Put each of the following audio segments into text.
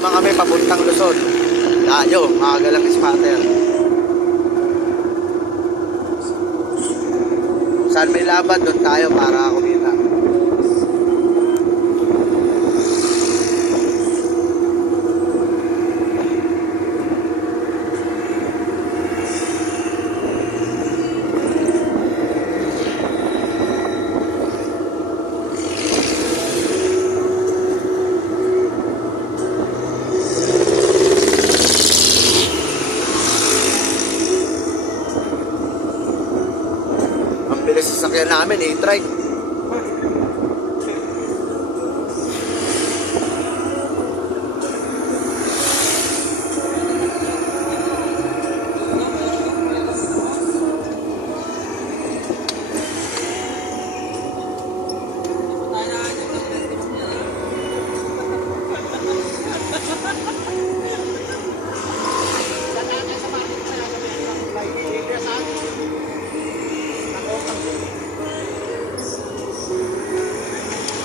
naman kami papuntang Luzon. Tayo, mga galang spotter. Saan may laban, doon tayo para kumita. Bilis sa sasakyan namin, trike.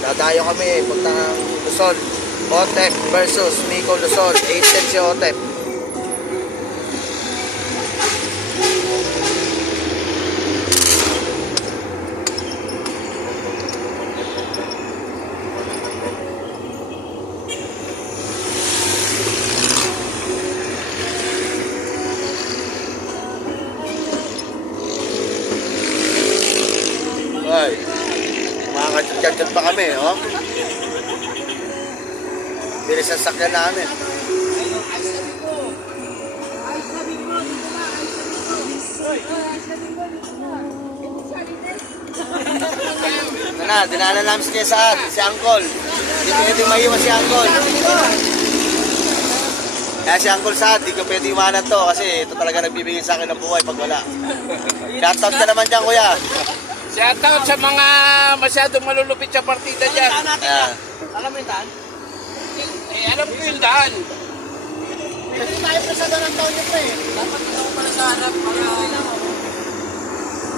Dadayo kami, puntang Luzon. Otep versus Miko Luzon. 8-10 si Otep. Ay, makakachat-chat pa kami, oh. Bilis ang sakyan namin. Dinaanan namin si Saad, si Angkol. Hindi pwede maiwan si Angkol. Kaya si Angkol Saad, hindi ko pwede iwanan to kasi ito talaga nagbibigay sa akin ng buhay pag wala. Shoutout ka naman dyan, kuya. Shoutout sa mga masyadong malulupit sa partida dyan. Alam mo yung daan? Alam ko yung daan. Hindi tayo pasada ng taon niyo pa eh. Dapat ikaw pala sa hanap para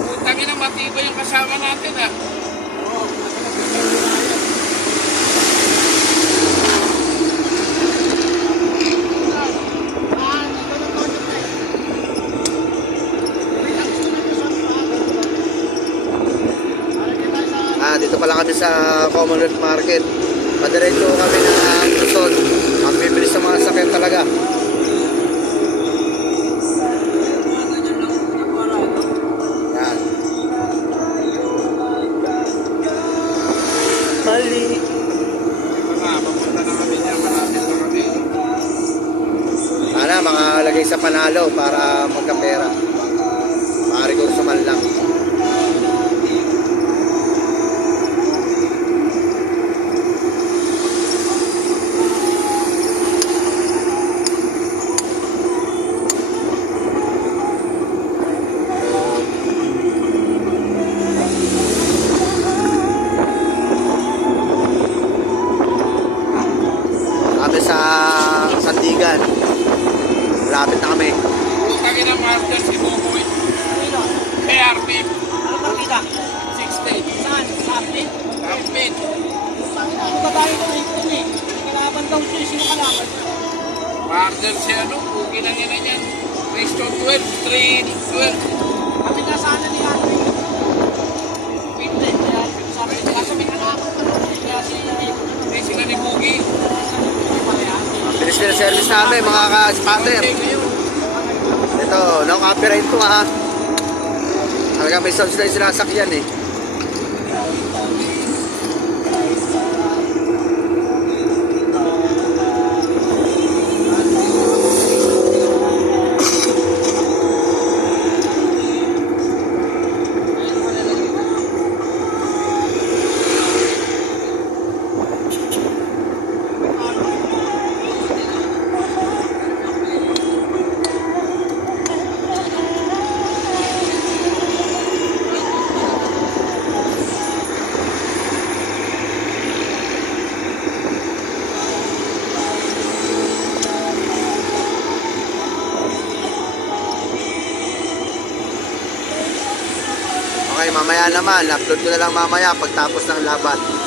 utangin ang matibay yung kasama natin ah. Dito pala kami sa Commonwealth Market. Padiretso kami ng Luzon. Ang bibilis sa mga sakyan talaga. Yan. Mali. Papunta na kami dyan, malapit na kami. Sana makalagay sa panalo para magkapera. Maaari kong suman lang. Kami sa Sandigan. Malapit na kami. Utangin ang master si Bukoy. PRP. Ano ba kita? 60. Saan? Sa update? Kapit. Ano ba tayo ng ito eh? Kalaban daw siya, sino kalaban? Master si ano, pugi lang yan yan. Race to 12, 3, 12. Kami na sana ni Andre. Pwede. Sabi niya, kaso may kalaban pa naman. Kaya siya Hindi sila ni Pugi. Bilis na service namin mga ka-spotter. Ito, no copyright to ha. Talaga may sounds na yung sinasakyan eh. Okay, mamaya naman. Upload ko na lang mamaya pagtapos ng laban.